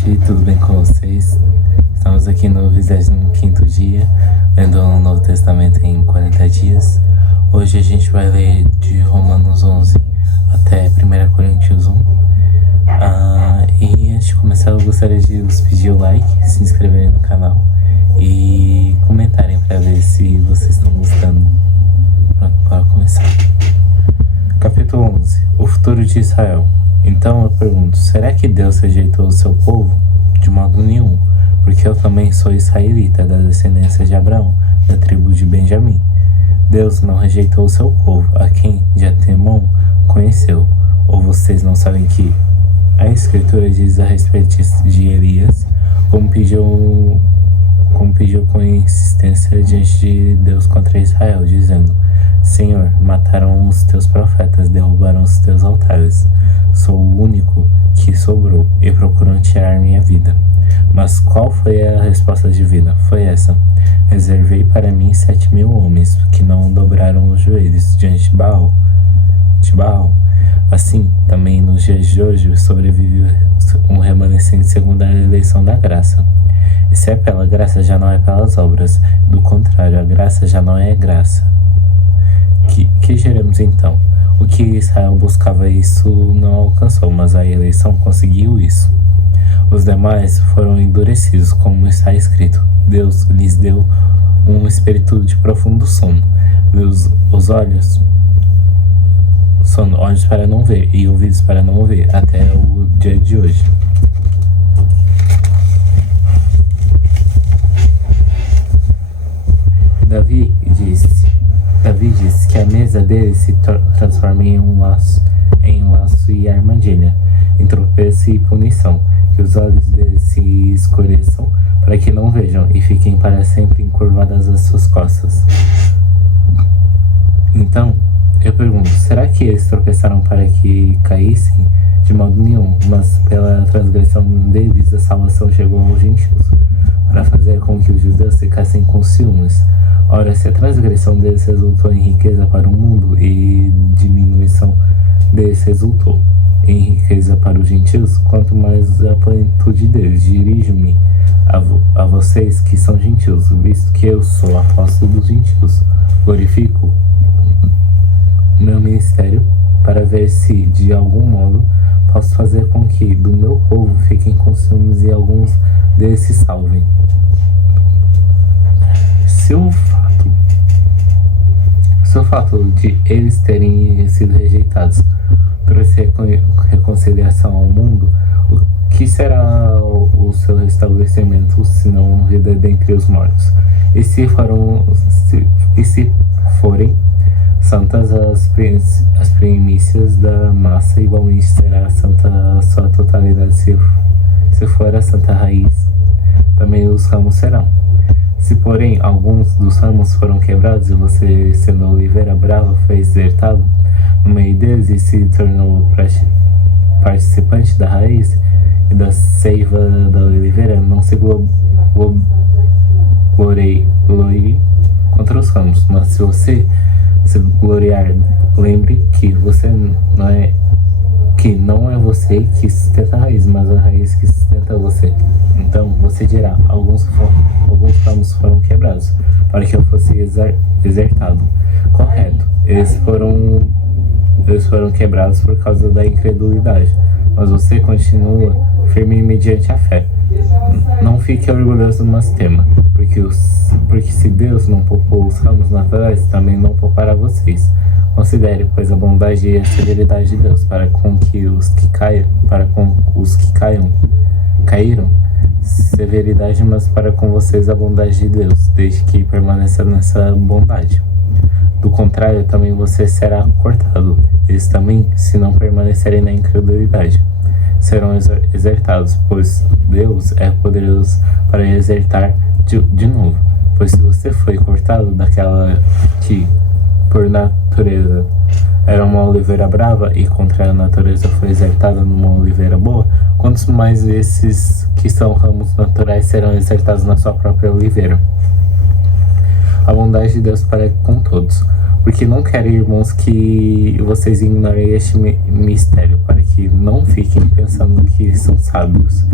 gente, tudo bem com vocês? Estamos aqui no 25º dia, lendo o Novo Testamento em 40 dias. Hoje a gente vai ler de Romanos 11 até 1 Coríntios 1. E antes de começar, eu gostaria de vos pedir o like, se inscreverem no canal e comentarem para ver se vocês estão gostando. Pronto, bora começar. Capítulo 11. O futuro de Israel. Então eu pergunto, será que Deus rejeitou o seu povo? De modo nenhum, porque eu também sou israelita, da descendência de Abraão, da tribo de Benjamim. Deus não rejeitou o seu povo, a quem de antemão conheceu. Ou vocês não sabem que a Escritura diz a respeito de Elias, como pediu com insistência diante de Deus contra Israel, dizendo: Senhor, mataram os teus profetas, derrubaram os teus altares. Sou o único que sobrou e procuram tirar minha vida. Mas qual foi a resposta divina? Foi essa: reservei para mim 7.000 homens que não dobraram os joelhos diante de Baal. Assim, também nos dias de hoje sobrevive um remanescente segundo a eleição da graça. E se é pela graça, já não é pelas obras. Do contrário, a graça já não é graça. Que geremos então? O que Israel buscava, isso não alcançou, mas a eleição conseguiu isso. Os demais foram endurecidos, como está escrito. Deus lhes deu um espírito de profundo sono. Os olhos para não ver e ouvidos para não ouvir, até o dia de hoje. Davi disse que a mesa dele se transforma em um laço e armadilha, em tropeço e punição, que os olhos dele se escureçam para que não vejam e fiquem para sempre encurvadas as suas costas. Então, eu pergunto, será que eles tropeçaram para que caíssem? De modo nenhum, mas pela transgressão deles a salvação chegou aos gentios, para fazer com que os judeus ficassem com ciúmes. Ora, se a transgressão deles resultou em riqueza para o mundo e diminuição deles resultou em riqueza para os gentios, quanto mais a plenitude deles. Dirijo-me a vocês que são gentios, visto que eu sou apóstolo dos gentios. Glorifico meu ministério para ver se, de algum modo, posso fazer com que do meu povo fiquem com ciúmes e alguns deles se salvem. Se o fato de eles terem sido rejeitados trouxe reconciliação ao mundo, o que será o seu restabelecimento, se não vida dentre os mortos? E se forem santas as primícias da massa, igualmente será santa a sua totalidade. Se for a santa raiz, também os ramos serão. Se, porém, alguns dos ramos foram quebrados e você, sendo oliveira brava, foi exertado no meio deles e se tornou participante da raiz e da seiva da oliveira, não se glorie contra os ramos. Mas se você se gloriar, lembre que não é você que sustenta a raiz, mas a raiz que sustenta você. Então você dirá: alguns ramos foram quebrados para que eu fosse exertado. Correto, eles foram quebrados por causa da incredulidade, mas você continua firme mediante a fé. Não fique orgulhoso, mas tema, porque se Deus não poupou os ramos naturais, também não poupará vocês. Considere, pois, a bondade e a severidade de Deus para com os que caíram, severidade, mas para com vocês a bondade de Deus, desde que permaneça nessa bondade. Do contrário, também você será cortado. Eles também, se não permanecerem na incredulidade, serão exertados, pois Deus é poderoso para exertar de novo. Pois se você foi cortado daquela que, por natureza, era uma oliveira brava e contra a natureza foi exertada numa oliveira boa, quantos mais esses que são ramos naturais serão exertados na sua própria oliveira? A bondade de Deus para com todos, Porque não quero, irmãos, que vocês ignorem este mistério, para que não fiquem pensando que são sábios.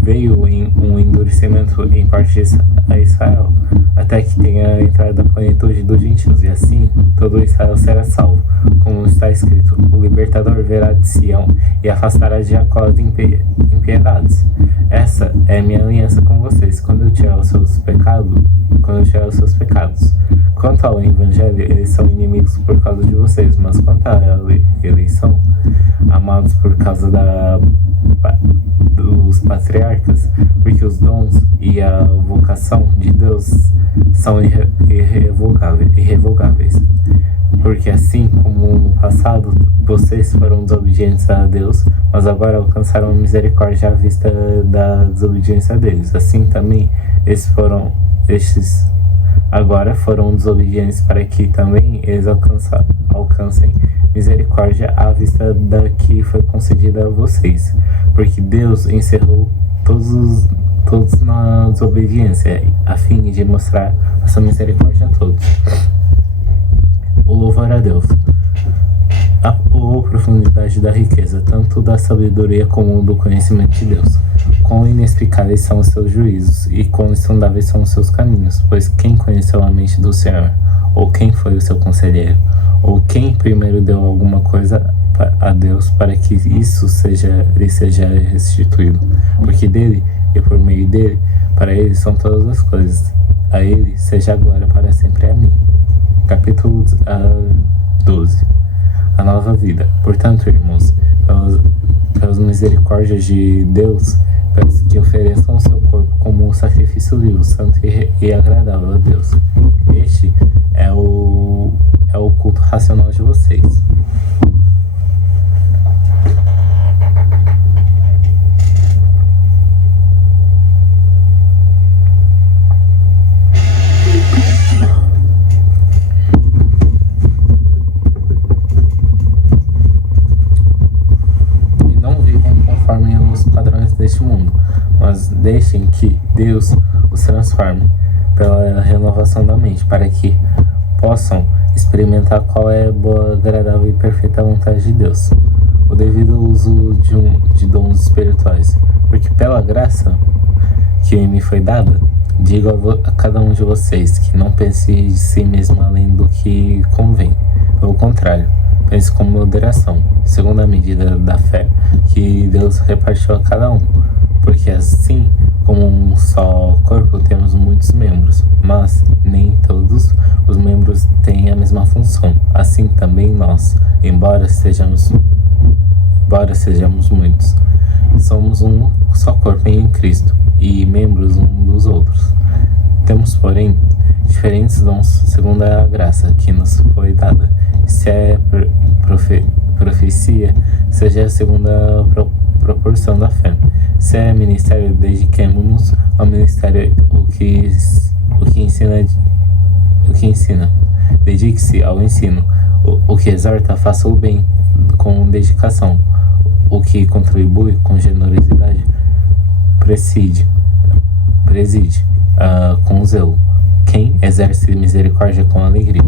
Veio um endurecimento em parte a Israel, até que tenha entrado a plenitude dos gentios, e assim todo Israel será salvo. Como está escrito, o libertador virá de Sião e afastará de Jacó as impiedades. Essa é a minha aliança com vocês, quando eu tirar os seus pecados. Quanto ao evangelho, eles são inimigos por causa de vocês, mas quanto à eleição, amados por causa dos patriarcas, porque os dons e a vocação de Deus são irrevogáveis. Porque assim como no passado vocês foram desobedientes a Deus, mas agora alcançaram a misericórdia à vista da desobediência deles, assim também estes agora foram desobedientes para que também eles alcancem misericórdia à vista da que foi concedida a vocês. Porque Deus encerrou todos na desobediência, a fim de mostrar a sua misericórdia a todos. O louvor a Deus. A profundidade da riqueza, tanto da sabedoria como do conhecimento de Deus. Quão inexplicáveis são os seus juízos, e quão insondáveis são os seus caminhos, pois quem conheceu a mente do Senhor? Ou quem foi o seu conselheiro? Ou quem primeiro deu alguma coisa a Deus para que isso lhe seja restituído? Porque dele, e por meio dele, para ele são todas as coisas. A ele seja a glória para sempre. Amém. Capítulo 12. A nova vida. Portanto, irmãos, pelas misericórdias de Deus, peço que ofereçam o seu corpo como um sacrifício vivo, santo e agradável a Deus. Este é o culto racional de vocês. Deste mundo, mas deixem que Deus os transforme pela renovação da mente, para que possam experimentar qual é a boa, agradável e perfeita vontade de Deus, o devido uso de dons espirituais, porque pela graça que me foi dada, digo a cada um de vocês que não pense de si mesmo além do que convém, pelo contrário, pense com moderação, segundo a medida da fé que Deus repartiu a cada um. Porque assim, como um só corpo, temos muitos membros, mas nem todos os membros têm a mesma função. Assim também nós, embora sejamos muitos, somos um só corpo em Cristo, e membros um dos outros. Temos, porém, diferentes dons segundo a graça que nos foi dada. Se é profecia, seja segundo a proporção da fé. Se é ministério, dediquemo-nos ao ministério. O que ensina, dedique-se ao ensino. O que exorta, faça o bem com dedicação. O que contribui com generosidade, preside com zelo. Quem exerce misericórdia com alegria.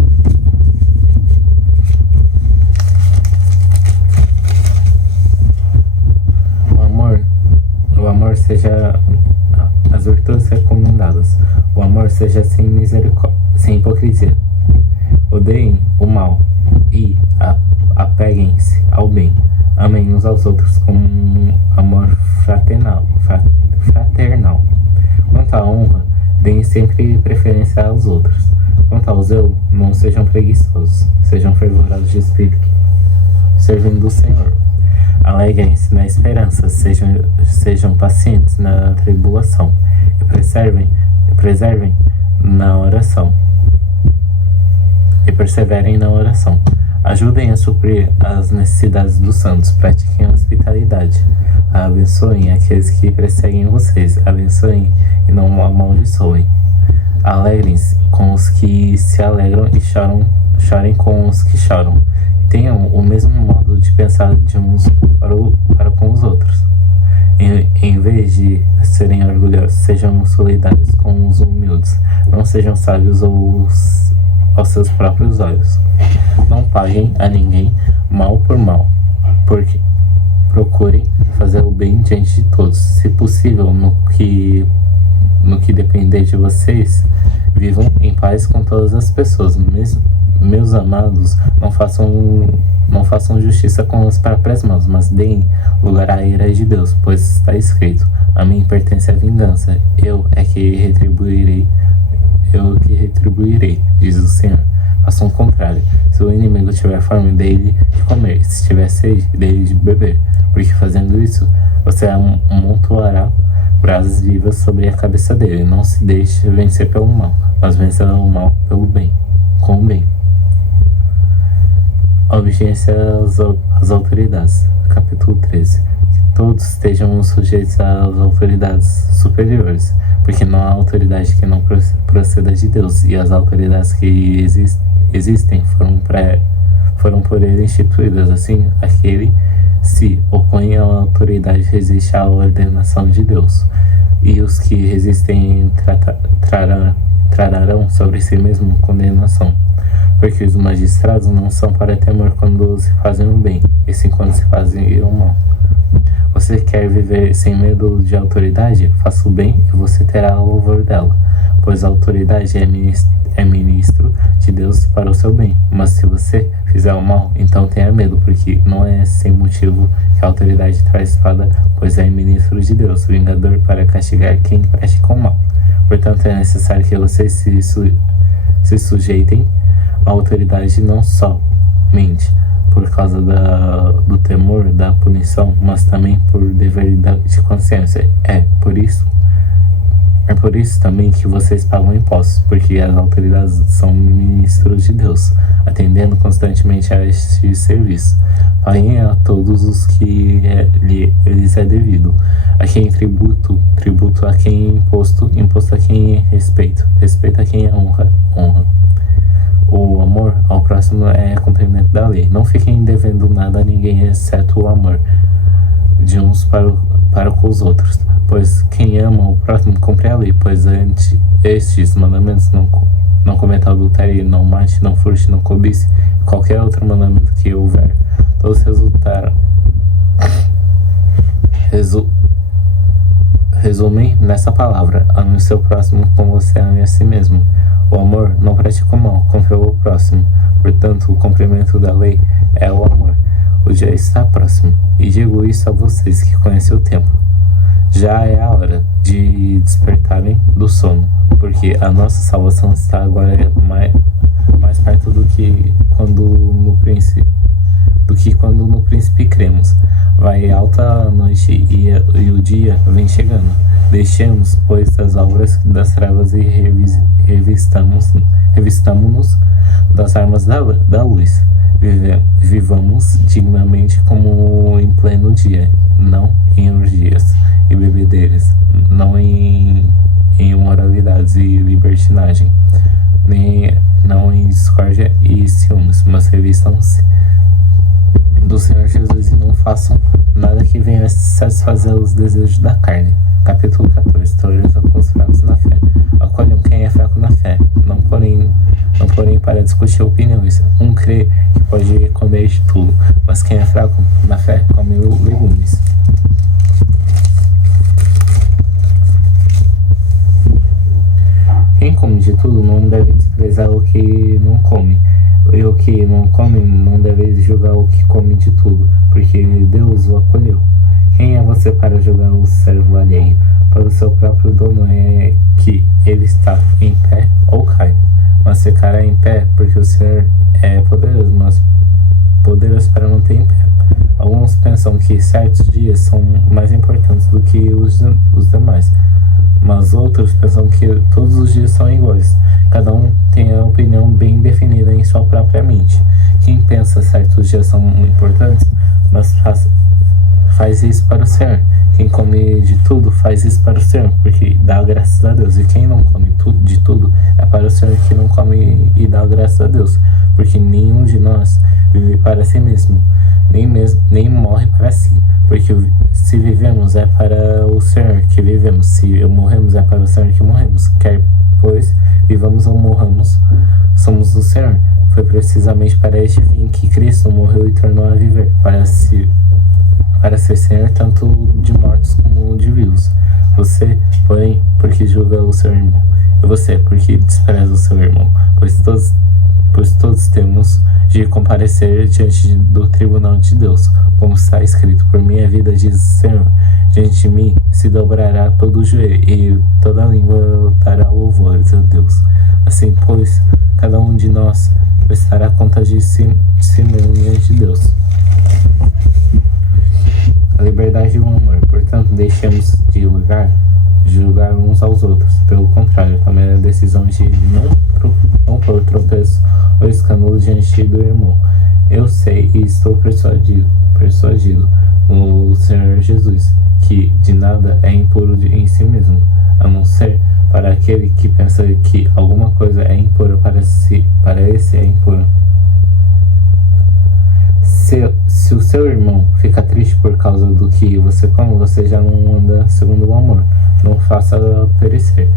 O amor seja as virtudes recomendadas. O amor seja sem hipocrisia. Odeiem o mal e apeguem-se ao bem. Amem uns aos outros com um amor fraternal. Quanto à honra, deem sempre preferência aos outros. Quanto ao zelo, não sejam preguiçosos, sejam fervorosos de espírito, servindo o Senhor. Alegrem-se na esperança, sejam pacientes na tribulação, e preservem na oração. E perseverem na oração. Ajudem a suprir as necessidades dos santos, pratiquem a hospitalidade. Abençoem aqueles que perseguem vocês, abençoem e não amaldiçoem. Alegrem-se com os que se alegram e chorem com os que choram. Tenham o mesmo modo de pensar de uns para com os outros. Em vez de serem orgulhosos, sejam solidários com os humildes. Não sejam sábios ou aos seus próprios olhos. Não paguem a ninguém mal por mal, porque procurem fazer o bem diante de todos. Se possível, no que depender de vocês, vivam em paz com todas as pessoas. Meus amados, não façam justiça com as próprias mãos, mas deem lugar à ira de Deus, pois está escrito: a mim pertence a vingança, eu que retribuirei, diz o Senhor. Façam o contrário. Se o inimigo tiver fome, dê-lhe de comer. Se tiver sede, dê-lhe de beber. Porque fazendo isso, você amontoará brasas vivas sobre a cabeça dele. Não se deixe vencer pelo mal, mas vença o mal pelo bem, com o bem. Obediência às autoridades. Capítulo 13. Que todos estejam sujeitos às autoridades superiores, porque não há autoridade que não proceda de Deus, e as autoridades que existem foram por ele instituídas. Assim, aquele se opõe à autoridade resiste à ordenação de Deus, e os que resistem trarão sobre si mesmo condenação, porque os magistrados não são para temor quando se fazem o bem, e sim quando se fazem o mal. Você quer viver sem medo de autoridade? Faça o bem e você terá o louvor dela, pois a autoridade é ministro de Deus para o seu bem. Mas se você fizer o mal, então tenha medo, porque não é sem motivo que a autoridade traz espada, pois é ministro de Deus, vingador para castigar quem pratica o mal. Portanto, é necessário que vocês se sujeitem à autoridade não somente por causa do temor da punição, mas também por dever de consciência. É por isso também que vocês pagam impostos, porque as autoridades são ministros de Deus, atendendo constantemente a este serviço. Paguem a todos os que lhes é devido. A quem tributo a quem imposto a quem respeito a quem honra. O amor ao próximo é cumprimento da lei. Não fiquem devendo nada a ninguém, exceto o amor de uns para com os outros, pois quem ama o próximo cumpre a lei, pois estes mandamentos: não cometa adultério, não mate, não furte, não cobice, qualquer outro mandamento que houver, todos resumem nessa palavra: ame o seu próximo como você ame a si mesmo. O amor não pratica o mal, contra o próximo. Portanto, o cumprimento da lei é o amor. O dia está próximo, e digo isso a vocês que conhecem o tempo. Já é a hora de despertarem do sono, porque a nossa salvação está agora mais perto do que quando no príncipe cremos. Vai alta a noite e o dia vem chegando. Deixemos, pois, as obras das trevas e revistamo-nos das armas da luz. Vivamos dignamente como em pleno dia, não em orgias e bebedeiras, não em imoralidades e libertinagem, não em discórdia e ciúmes, mas revistam-se do Senhor Jesus e não façam nada que venha satisfazer os desejos da carne. Capítulo 14. Tolerância com os fracos na fé. Acolham quem é fraco na fé, não porém para discutir opiniões. Um crê que pode comer de tudo, mas quem é fraco na fé come legumes. Quem come de tudo não deve desprezar o que não come, e o que não come não deve julgar o que come de tudo, porque Deus o acolheu. Quem é você para julgar o servo alheio? Para o seu próprio dono é que ele está em pé ou cai, mas ficará em pé, porque o Senhor é poderoso, mas poderoso para manter em pé. Alguns pensam que certos dias são mais importantes do que os demais, mas outros pensam que todos os dias são iguais. Cada um tem a opinião bem definida em sua própria mente. Quem pensa certos dias são importantes, mas faz isso para o Senhor. Quem come de tudo faz isso para o Senhor, porque dá graças a Deus. E quem não come de tudo é para o Senhor, que não come e dá graças a Deus, porque nenhum de nós vive para si mesmo, nem morre para si, porque se vivemos é para o Senhor que vivemos, se morremos é para o Senhor que morremos. Quer pois vivamos ou morramos, somos do Senhor. Foi precisamente para este fim que Cristo morreu e tornou a viver, para ser Senhor tanto de mortos como de vivos. Você, porém, porque julga o seu irmão, e você, porque despreza o seu irmão, pois todos temos de comparecer diante do tribunal de Deus, como está escrito: por minha vida, diz o Senhor, diante de mim se dobrará todo o joelho, e toda língua dará louvores a Deus. Assim, pois, cada um de nós prestará conta de si mesmo diante de Deus. A liberdade e o amor. Portanto, deixemos de julgar uns aos outros. Pelo contrário, tomem a decisão de não pôr tropeço ou escândalo diante do irmão. Eu sei e estou persuadido no Senhor Jesus, que de nada é impuro em si mesmo, a não ser para aquele que pensa que alguma coisa é impura para esse é impuro. Se o seu irmão fica triste por causa do que você come, você já não anda segundo o amor. Não faça perecer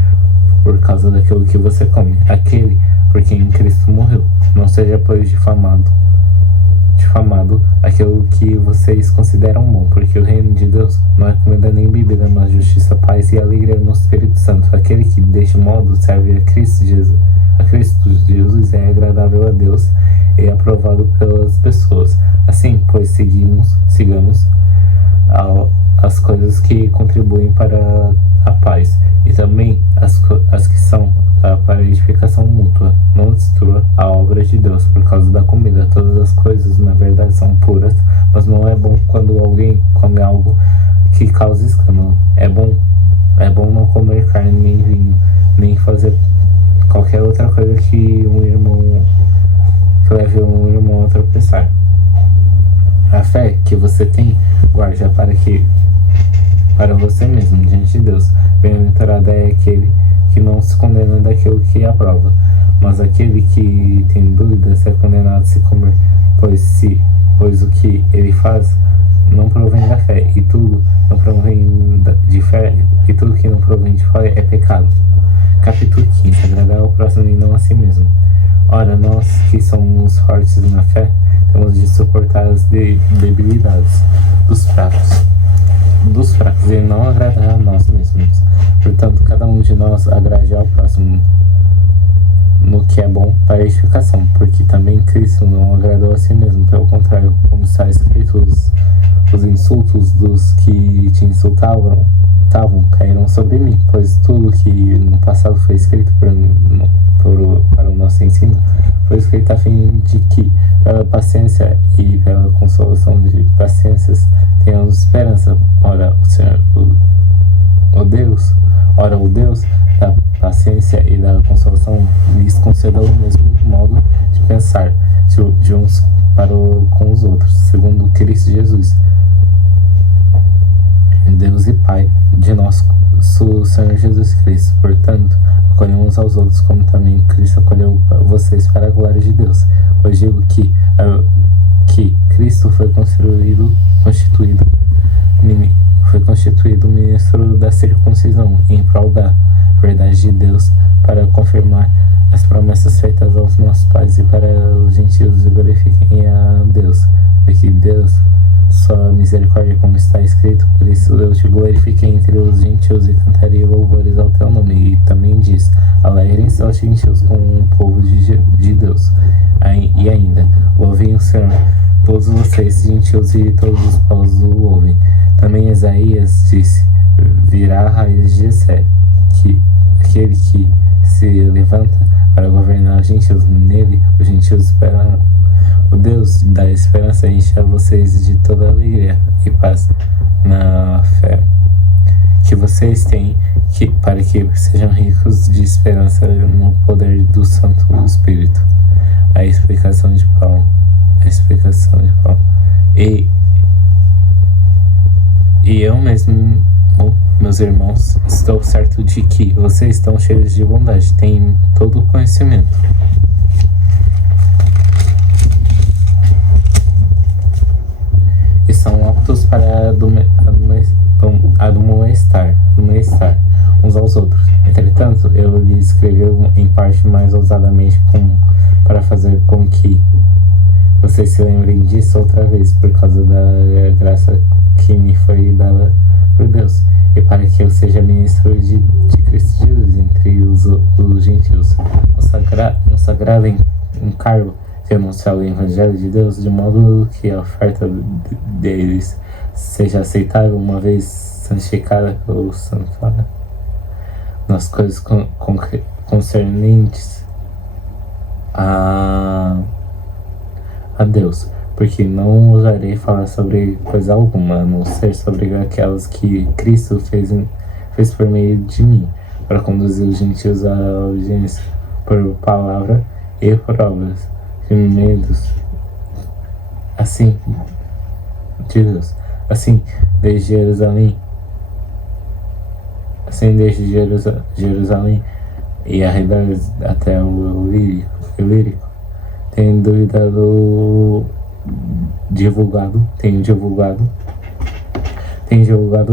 por causa daquilo que você come aquele por quem Cristo morreu. Não seja, pois, difamado aquilo que vocês consideram bom, porque o reino de Deus não é comida nem bebida, mas justiça, paz e alegria no Espírito Santo. Aquele que deste modo serve a Cristo Jesus é agradável a Deus e aprovado pelas pessoas. Assim, pois, sigamos as coisas que contribuem para a paz, e também as que são para a edificação mútua. Não destrua a obra de Deus por causa da comida. Todas as coisas, na verdade, são puras, mas não é bom quando alguém come algo que causa escândalo. É bom não comer carne nem vinho, nem fazer qualquer outra coisa que leve um irmão a tropeçar. A fé que você tem, guarde para você mesmo, diante de Deus. Bem-aventurado é aquele que não se condena daquilo que aprova, mas aquele que tem dúvidas é condenado a se comer, pois o que ele faz não provém da fé, e tudo não provém de fé, e tudo que não provém de fé é pecado. Capítulo 15. Agradar ao próximo e não a si mesmo. Ora, nós que somos fortes na fé, temos de suportar as debilidades dos fracos e não agradar a nós mesmos. Portanto, cada um de nós agrade ao próximo no que é bom para a edificação, porque também Cristo não agradou a si mesmo. Pelo contrário, como está escrito, os insultos dos que te insultavam caíram sobre mim, pois tudo que no passado foi escrito para o nosso ensino foi escrito a fim de que, pela paciência e pela consolação de paciências, tenhamos esperança. Ora, o Deus da paciência e da consolação lhes conceda o mesmo modo de pensar de uns com os outros, segundo Cristo Jesus, Deus e Pai de nosso Senhor Jesus Cristo. Portanto, acolhemos aos outros como também Cristo acolheu vocês para a glória de Deus. Pois digo que Cristo foi constituído ministro da circuncisão em prol da verdade de Deus, para confirmar as promessas feitas aos nossos pais e para os gentios glorifiquem a Deus, porque Deus sua misericórdia, como está escrito, por isso eu te glorifiquei entre os gentios e cantarei louvores ao teu nome. E também diz: alegrem-se aos gentios com o povo de Deus. E ainda, louvem o Senhor, todos vocês gentios e todos os povos o ouvem. Também Isaías disse: virá a raiz de Jessé, que aquele que se levanta para governar os gentios, nele os gentios esperarão. O Deus da esperança encha vocês de toda alegria e paz na fé que vocês têm, para que sejam ricos de esperança no poder do Santo Espírito. A explicação de Paulo. E eu mesmo, meus irmãos, estou certo de que vocês estão cheios de bondade, têm todo o conhecimento. E são aptos para admoestar uns aos outros. Entretanto, Entretanto, eu lhe escreveu em parte mais ousadamente para fazer com que vocês se lembrem disso outra vez, por causa da graça que me foi dada por Deus, e para que eu seja ministro de Cristo Jesus entre os gentios, consagrado em encargo de anunciar o Evangelho de Deus, de modo que a oferta deles seja aceitável, uma vez santificada pelo Santo nas coisas concernentes a Deus, porque não ousarei falar sobre coisa alguma, a não ser sobre aquelas que Cristo fez por meio de mim, para conduzir os gentios à audiência por palavra e por obras, gemidos, assim, de Deus, assim, desde Jerusalém e arredores até o Ilírico, tenho divulgado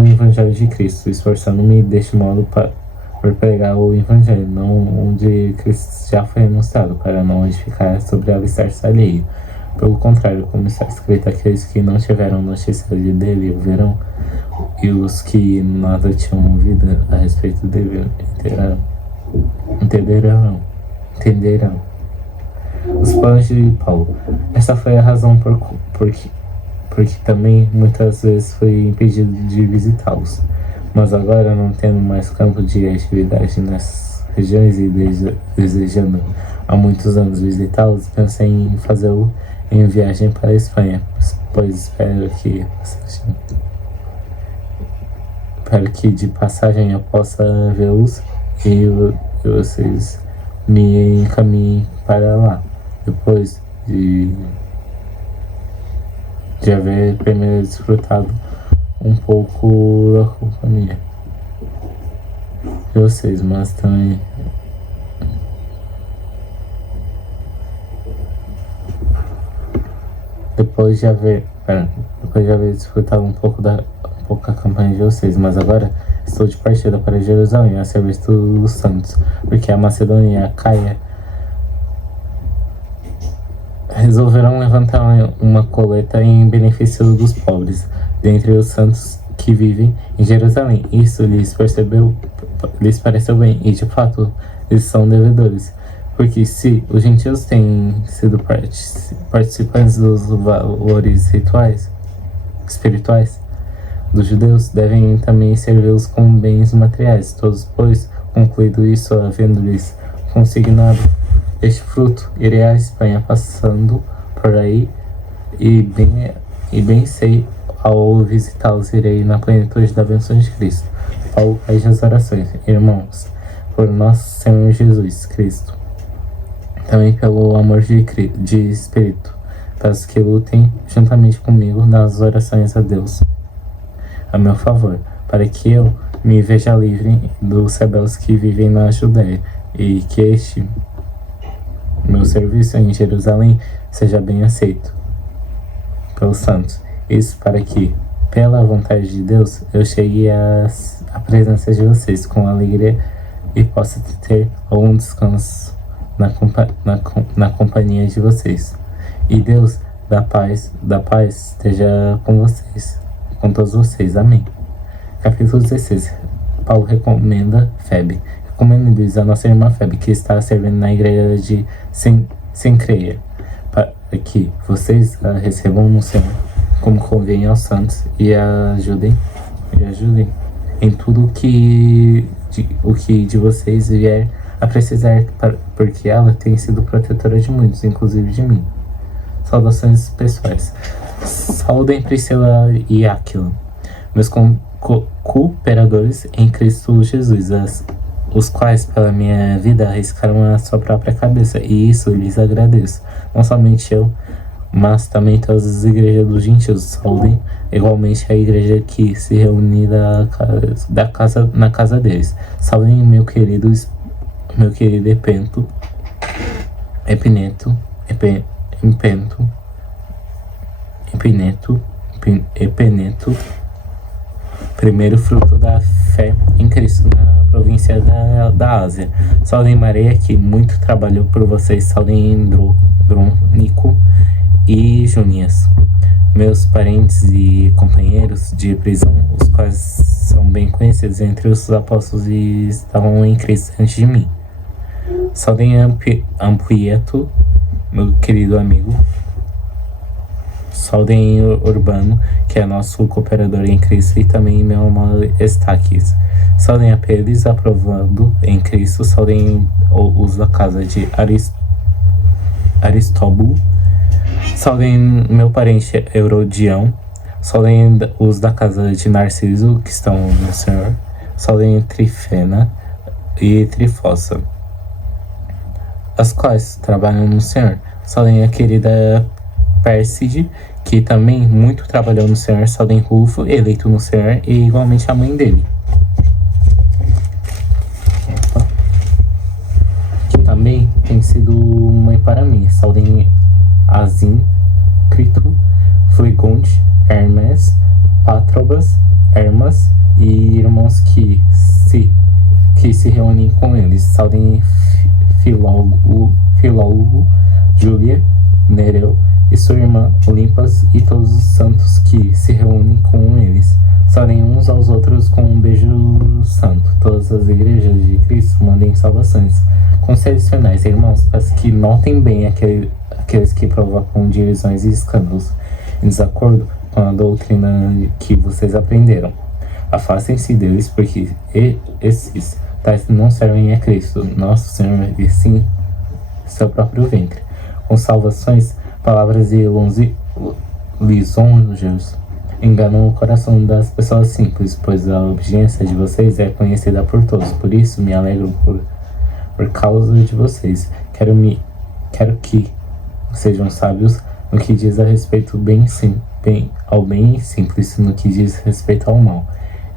o Evangelho de Cristo, esforçando-me deste modo por pregar o Evangelho, não onde Cristo já foi anunciado, para não edificar sobre alicerce alheio. Pelo contrário, como está escrito, aqueles que não tiveram notícia dele o verão, e os que nada tinham ouvido a respeito dele entenderão. Os planos de Paulo. Essa foi a razão porque também muitas vezes fui impedido de visitá-los. Mas agora, não tendo mais campo de atividade nessas regiões e desejando há muitos anos visitá-los, pensei em fazê-lo em viagem para a Espanha, pois espero que de passagem eu possa vê-los e vocês me encaminhem para lá, depois de haver primeiro desfrutado um pouco da companhia de vocês, mas também depois de haver desfrutado um pouco da campanha de vocês, mas agora estou de partida para Jerusalém a serviço dos santos, porque a Macedônia e a Caia resolveram levantar uma coleta em benefício dos pobres dentre os santos que vivem em Jerusalém. Isso lhes pareceu bem, e de fato eles são devedores, porque se os gentios têm sido participantes dos valores espirituais dos judeus, devem também servi-los com bens materiais. Todos, pois, concluído isso, havendo-lhes consignado este fruto, irei à Espanha, passando por aí, e bem sei, ao visitá-los, irei na plenitude da bênção de Cristo. Paulo, Pai das orações. Irmãos, por nosso Senhor Jesus Cristo, também pelo amor de Espírito, peço que lutem juntamente comigo nas orações a Deus a meu favor, para que eu me veja livre dos rebeldes que vivem na Judéia, e que este meu serviço em Jerusalém seja bem aceito pelos santos. Isso para que, pela vontade de Deus, eu chegue à presença de vocês com alegria e possa ter algum descanso na companhia de vocês. E Deus da paz esteja com vocês, com todos vocês. Amém. Capítulo 16. Paulo recomenda Febe. Recomendo-lhes a nossa irmã Febe, que está servindo na igreja de Cencreia, para que vocês a recebam no Senhor, como convém aos santos, e ajudem em tudo o que de vocês vier a precisar, porque ela tem sido protetora de muitos, inclusive de mim. Saudações pessoais. Saudem Priscila e Áquila, meus cooperadores em Cristo Jesus, os quais pela minha vida arriscaram a sua própria cabeça, e isso lhes agradeço. Não somente eu, mas também todas as igrejas dos gentios. Saudem igualmente a igreja que se reúne na casa deles. Saudem meu querido Epineto, primeiro fruto da fé em Cristo na província da Ásia. Saudem Maria, que muito trabalhou por vocês. Saudem Andrônico e Junias, meus parentes e companheiros de prisão, os quais são bem conhecidos entre os apóstolos e estavam em Cristo antes de mim. Saudem Amplieto, meu querido amigo. Saudem Urbano, que é nosso cooperador em Cristo, e também meu amado Estaquis. Saudem a Peles, aprovado em Cristo. Saudem os da casa de Aristóbulo. Saudem meu parente Eurodião. Saudem os da casa de Narciso, que estão no Senhor. Saudem Trifena e Trifossa, as quais trabalham no Senhor. Saudem a querida Pérside, que também muito trabalhou no Senhor. Saudem Rufo, eleito no Senhor, e igualmente a mãe dele, que também tem sido mãe para mim. Saudem Asíncrito, Fligonte, Hermes, Patrobas, Hermas e irmãos que se reúnem com eles. Saudem Filólogo, Júlia, Nereu e sua irmã Olimpas e todos os santos que se reúnem com eles. Saudem uns aos outros com um beijo santo. Todas as igrejas de Cristo mandem saudações. Conselhos finais, irmãos, para que notem bem aqueles que provocam divisões e escândalos em desacordo com a doutrina que vocês aprenderam. Afastem-se deles, porque esses tais não servem a Cristo, nosso Senhor, e sim seu próprio ventre. Com salvações, palavras e lisonjas enganam o coração das pessoas simples, pois a obediência de vocês é conhecida por todos. Por isso me alegro por causa de vocês. Quero que sejam sábios no que diz a respeito ao bem e simples no que diz respeito ao mal.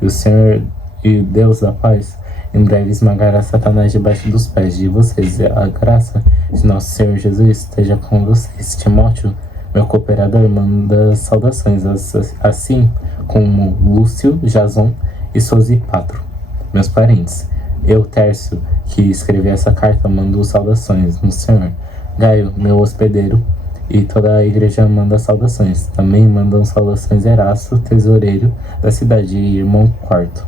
E o Senhor e Deus da paz em breve esmagará Satanás debaixo dos pés de vocês. A graça de nosso Senhor Jesus esteja com vocês. Timóteo, meu cooperador, manda saudações, assim como Lúcio, Jason e Sosipatro, meus parentes. Eu, Tércio, que escrevi essa carta, mando saudações no Senhor. Gaio, meu hospedeiro, e toda a igreja manda saudações. Também mandam saudações Erasto, tesoureiro da cidade, e irmão Quarto.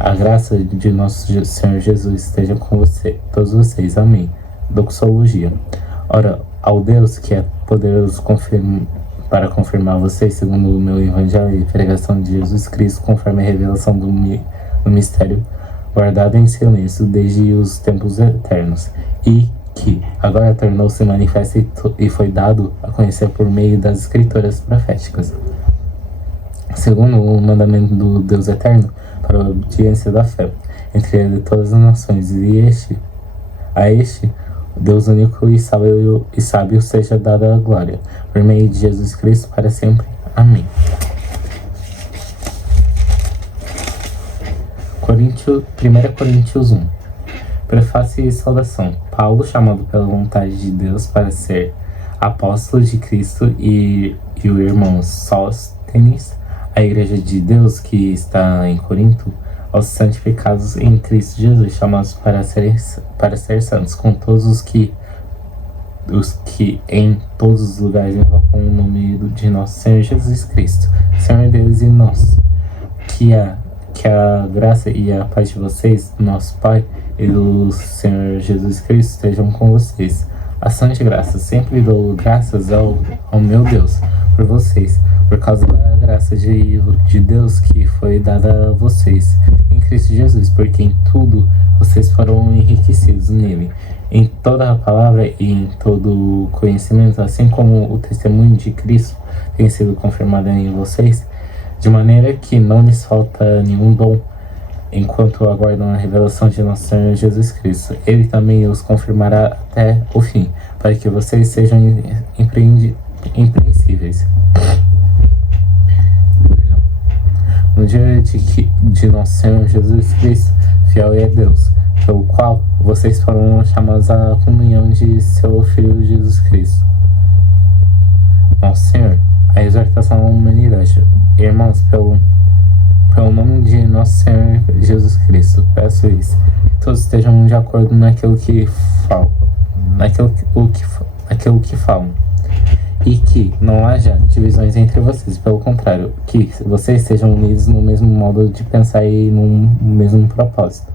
A graça de nosso Senhor Jesus esteja com todos vocês. Amém. Doxologia. Ora, ao Deus que é poderoso para confirmar vocês, segundo o meu evangelho e pregação de Jesus Cristo, conforme a revelação do mistério, guardado em silêncio desde os tempos eternos, e que agora tornou-se manifesto e foi dado a conhecer por meio das escrituras proféticas, segundo o mandamento do Deus eterno, para a obediência da fé, entre todas as nações, e a este, Deus único e sábio seja dada a glória, por meio de Jesus Cristo, para sempre. Amém. 1 Coríntios 1. Prefácio e saudação. Paulo, chamado pela vontade de Deus para ser apóstolo de Cristo, e o irmão Sóstenes, a igreja de Deus que está em Corinto, aos santificados em Cristo Jesus, chamados para ser santos, com todos os que em todos os lugares invocam o nome de nosso Senhor Jesus Cristo, Senhor deles e nós. Que a graça e a paz de vocês, do nosso Pai e do Senhor Jesus Cristo, estejam com vocês. Ação de graça. Sempre dou graças ao meu Deus por vocês, por causa da graça de Deus que foi dada a vocês em Cristo Jesus, porque em tudo vocês foram enriquecidos nele, em toda a palavra e em todo o conhecimento, assim como o testemunho de Cristo tem sido confirmado em vocês, de maneira que não lhes falta nenhum dom, enquanto aguardam a revelação de nosso Senhor Jesus Cristo. Ele também os confirmará até o fim, para que vocês sejam impreensíveis no dia de nosso Senhor Jesus Cristo, fiel é Deus, pelo qual vocês foram chamados à comunhão de seu Filho Jesus Cristo, nosso Senhor. A exortação à humanidade. Irmãos, pelo pelo nome de nosso Senhor Jesus Cristo, peço isso. Que todos estejam de acordo naquilo que falam, naquilo que falam. E que não haja divisões entre vocês, pelo contrário, que vocês sejam unidos no mesmo modo de pensar e no mesmo propósito.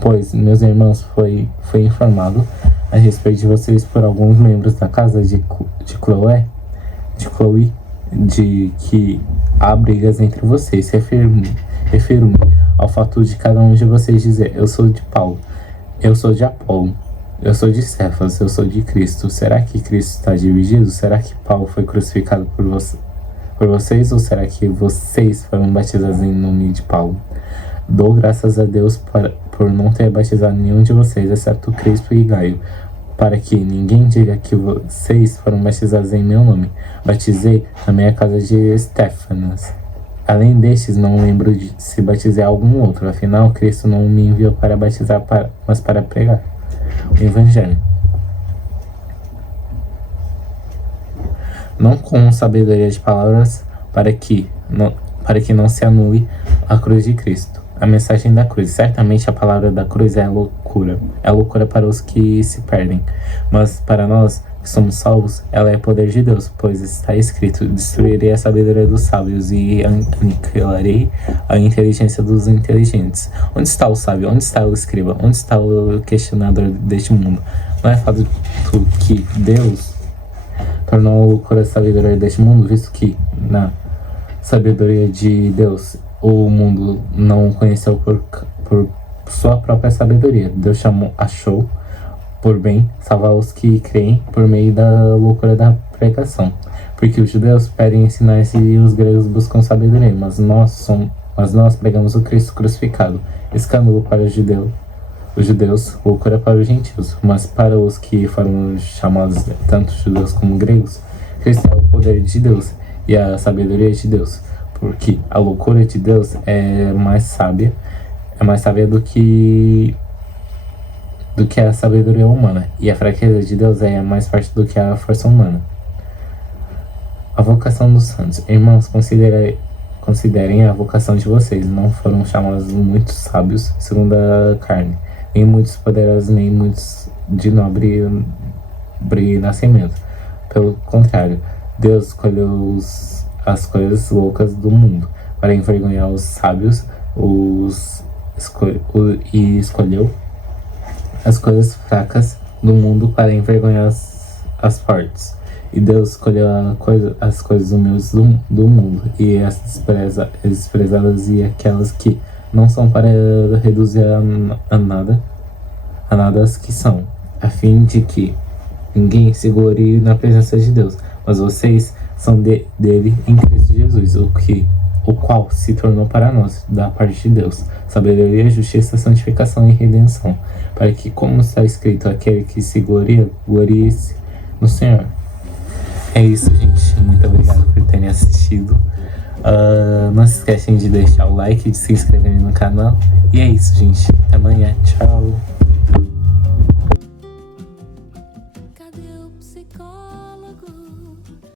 Pois, meus irmãos, foi informado a respeito de vocês por alguns membros da casa de Chloe, de que há brigas entre vocês. Refiro-me ao fato de cada um de vocês dizer: eu sou de Paulo, eu sou de Apolo, eu sou de Cefas, eu sou de Cristo. Será que Cristo está dividido? Será que Paulo foi crucificado por vocês? Ou será que vocês foram batizados em nome de Paulo? Dou graças a Deus por não ter batizado nenhum de vocês, exceto Crispo e Gaio, para que ninguém diga que vocês foram batizados em meu nome. Batizei também a casa de Estéfanas. Além destes, não lembro de se batizei algum outro. Afinal, Cristo não me enviou para batizar, mas para pregar o Evangelho. Não com sabedoria de palavras, para que não se anule a cruz de Cristo. A mensagem da cruz. Certamente a palavra da cruz é loucura. É loucura para os que se perdem. Mas para nós que somos salvos, ela é poder de Deus, pois está escrito: destruirei a sabedoria dos sábios e aniquilarei a inteligência dos inteligentes. Onde está o sábio? Onde está o escriba? Onde está o questionador deste mundo? Não é fato que Deus tornou loucura a sabedoria deste mundo, visto que na sabedoria de Deus o mundo não conheceu por sua própria sabedoria. Deus achou por bem salvar os que creem por meio da loucura da pregação. Porque os judeus pedem sinais e os gregos buscam sabedoria, mas nós pregamos o Cristo crucificado, escândalo para os judeus, loucura para os gentios. Mas para os que foram chamados, tanto judeus como gregos, Cristo é o poder de Deus e a sabedoria de Deus. Porque a loucura de Deus é mais sábia do que a sabedoria humana, e a fraqueza de Deus é mais forte do que a força humana. A vocação dos santos. Irmãos, considerem a vocação de vocês. Não foram chamados muitos sábios segundo a carne, nem muitos poderosos, nem muitos de nobre nascimento. Pelo contrário, Deus escolheu as coisas loucas do mundo para envergonhar os sábios, e escolheu as coisas fracas do mundo para envergonhar as fortes. E Deus escolheu as coisas humildes do mundo e as desprezadas e aquelas que não são, para reduzir a nada as que são, a fim de que ninguém se glorie na presença de Deus. Mas vocês são dele em Cristo Jesus, o qual se tornou para nós, da parte de Deus, sabedoria, justiça, santificação e redenção, para que, como está escrito, aquele que se glorie-se no Senhor. É isso, gente. Muito obrigado por terem assistido. Não se esquecem de deixar o like, de se inscreverem no canal. E é isso, gente. Até amanhã. Tchau.